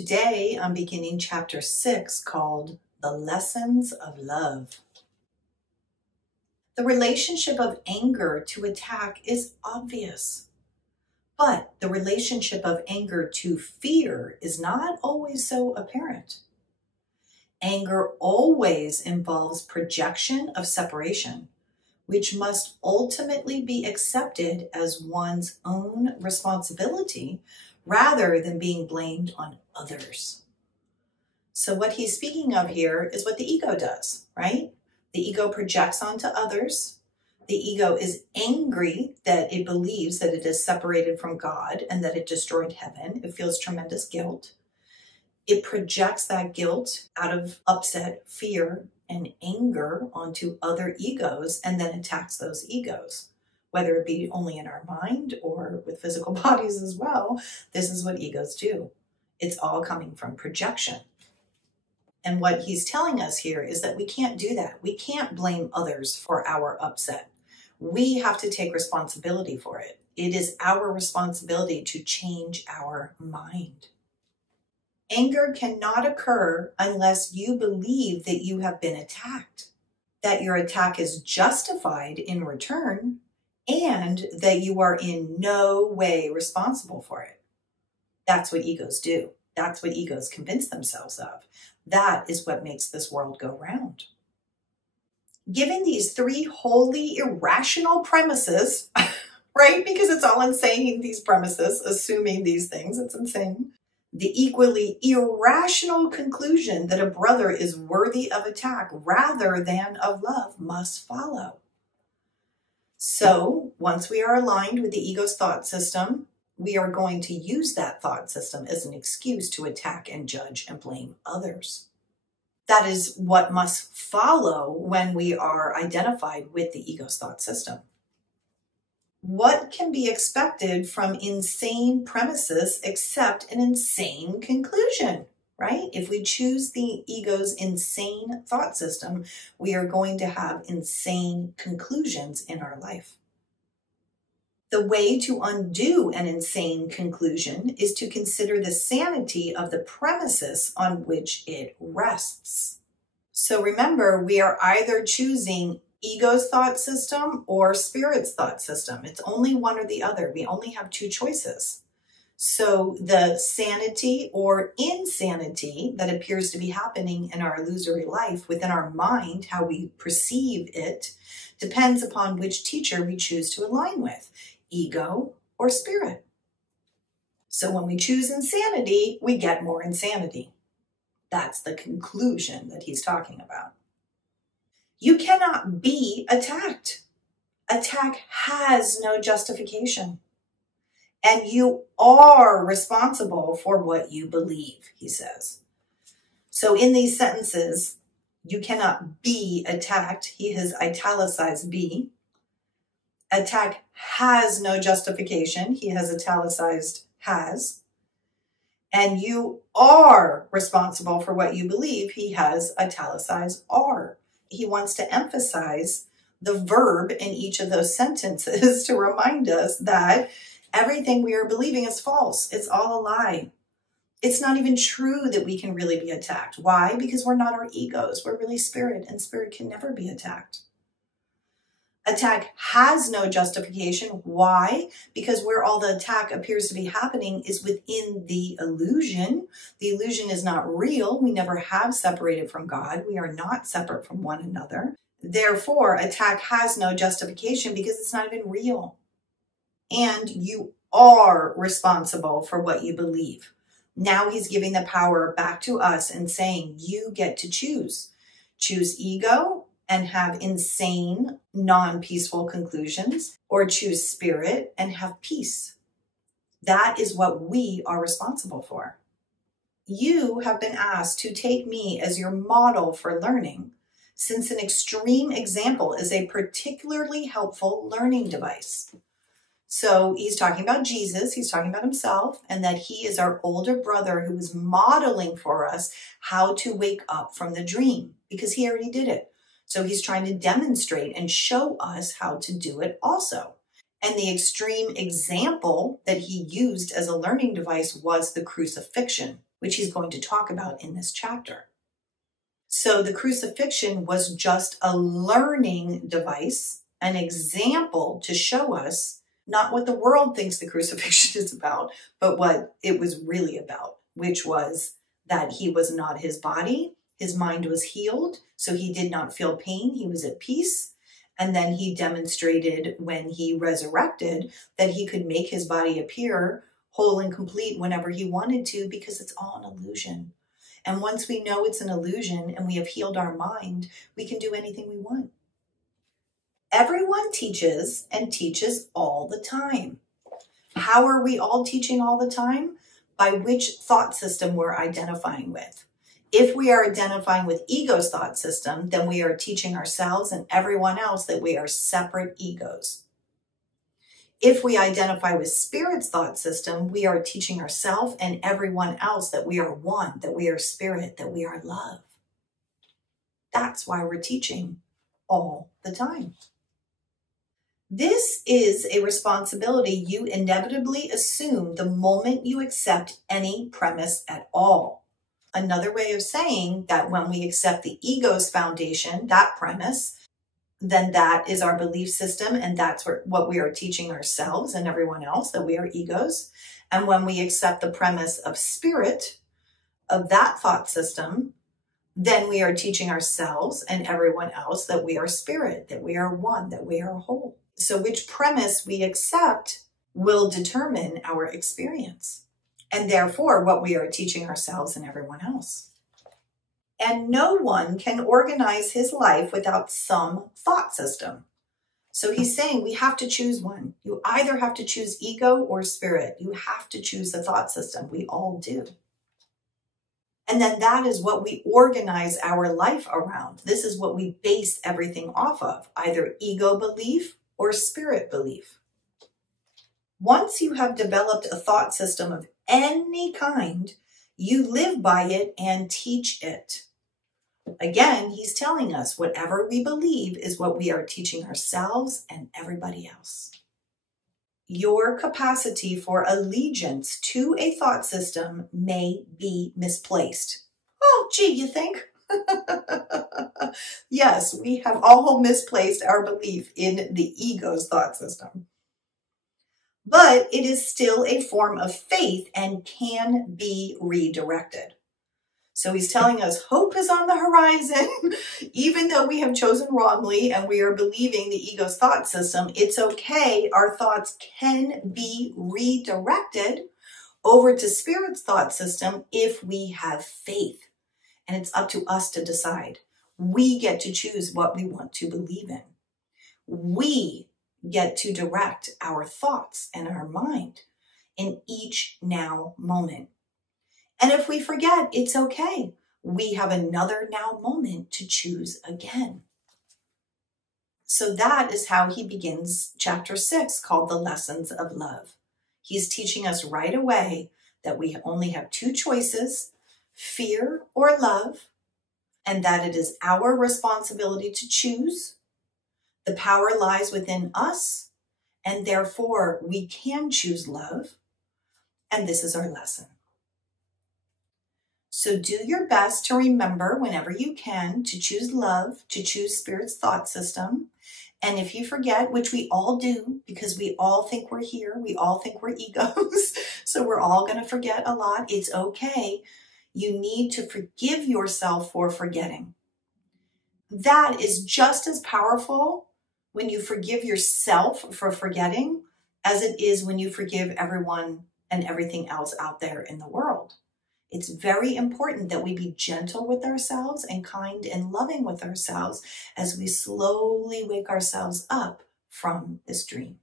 Today, I'm beginning chapter 6 called The Lessons of Love. The relationship of anger to attack is obvious, but the relationship of anger to fear is not always so apparent. Anger always involves projection of separation, which must ultimately be accepted as one's own responsibility rather than being blamed on others. So what he's speaking of here is what the ego does, right? The ego projects onto others. The ego is angry that it believes that it is separated from God and that it destroyed heaven. It feels tremendous guilt. It projects that guilt out of upset, fear, and anger onto other egos and then attacks those egos. Whether it be only in our mind or with physical bodies as well, this is what egos do. It's all coming from projection. And what he's telling us here is that we can't do that. We can't blame others for our upset. We have to take responsibility for it. It is our responsibility to change our mind. Anger cannot occur unless you believe that you have been attacked, that your attack is justified in return, and that you are in no way responsible for it. That's what egos do. That's what egos convince themselves of. That is what makes this world go round. Given these three wholly irrational premises, right? Because it's all insane, these premises, assuming these things, it's insane. The equally irrational conclusion that a brother is worthy of attack rather than of love must follow. So once we are aligned with the ego's thought system, we are going to use that thought system as an excuse to attack and judge and blame others. That is what must follow when we are identified with the ego's thought system. What can be expected from insane premises except an insane conclusion, right? If we choose the ego's insane thought system, we are going to have insane conclusions in our life. The way to undo an insane conclusion is to consider the sanity of the premises on which it rests. So remember, we are either choosing ego's thought system or spirit's thought system. It's only one or the other. We only have two choices. So the sanity or insanity that appears to be happening in our illusory life within our mind, how we perceive it, depends upon which teacher we choose to align with, ego or spirit. So when we choose insanity, we get more insanity. That's the conclusion that he's talking about. You cannot be attacked. Attack has no justification. And you are responsible for what you believe, he says. So in these sentences, you cannot be attacked. He has italicized be. Attack has no justification. He has italicized has. And you are responsible for what you believe. He has italicized are. He wants to emphasize the verb in each of those sentences to remind us that everything we are believing is false. It's all a lie. It's not even true that we can really be attacked. Why? Because we're not our egos. We're really spirit, and spirit can never be attacked. Attack has no justification. Why? Because where all the attack appears to be happening is within the illusion. The illusion is not real. We never have separated from God. We are not separate from one another. Therefore, attack has no justification because it's not even real. And you are responsible for what you believe. Now he's giving the power back to us and saying, you get to choose. Choose ego and have insane, non-peaceful conclusions, or choose spirit and have peace. That is what we are responsible for. You have been asked to take me as your model for learning, since an extreme example is a particularly helpful learning device. So he's talking about Jesus, he's talking about himself, and that he is our older brother who is modeling for us how to wake up from the dream, because he already did it. So he's trying to demonstrate and show us how to do it also. And the extreme example that he used as a learning device was the crucifixion. which he's going to talk about in this chapter. So the crucifixion was just a learning device, an example to show us not what the world thinks the crucifixion is about, but what it was really about, which was that he was not his body. His mind was healed, so he did not feel pain. He was at peace. And then he demonstrated when he resurrected that he could make his body appear whole and complete whenever he wanted to, because it's all an illusion. And once we know it's an illusion and we have healed our mind, we can do anything we want. Everyone teaches and teaches all the time. How are we all teaching all the time? By which thought system we're identifying with. If we are identifying with ego's thought system, then we are teaching ourselves and everyone else that we are separate egos. If we identify with spirit's thought system, we are teaching ourselves and everyone else that we are one, that we are spirit, that we are love. That's why we're teaching all the time. This is a responsibility you inevitably assume the moment you accept any premise at all. Another way of saying that when we accept the ego's foundation, that premise, then that is our belief system, and that's what we are teaching ourselves and everyone else, that we are egos. And when we accept the premise of spirit, of that thought system, then we are teaching ourselves and everyone else that we are spirit, that we are one, that we are whole. So which premise we accept will determine our experience, and therefore what we are teaching ourselves and everyone else. And no one can organize his life without some thought system. So he's saying we have to choose one. You either have to choose ego or spirit. You have to choose a thought system. We all do. And then that is what we organize our life around. This is what we base everything off of, either ego belief or spirit belief. Once you have developed a thought system of any kind, you live by it and teach it. Again, he's telling us whatever we believe is what we are teaching ourselves and everybody else. Your capacity for allegiance to a thought system may be misplaced. Oh, gee, you think? Yes, we have all misplaced our belief in the ego's thought system. But it is still a form of faith and can be redirected. So he's telling us hope is on the horizon. Even though we have chosen wrongly and we are believing the ego's thought system, it's okay. Our thoughts can be redirected over to spirit's thought system if we have faith. And it's up to us to decide. We get to choose what we want to believe in. We get to direct our thoughts and our mind in each now moment. And if we forget, it's okay. We have another now moment to choose again. So that is how he begins chapter 6, called The Lessons of Love. He's teaching us right away that we only have two choices, fear or love, and that it is our responsibility to choose. The power lies within us, and therefore we can choose love. And this is our lesson. So do your best to remember whenever you can to choose love, to choose spirit's thought system. And if you forget, which we all do, because we all think we're here, we all think we're egos, so we're all going to forget a lot. It's okay. You need to forgive yourself for forgetting. That is just as powerful when you forgive yourself for forgetting as it is when you forgive everyone and everything else out there in the world. It's very important that we be gentle with ourselves and kind and loving with ourselves as we slowly wake ourselves up from this dream.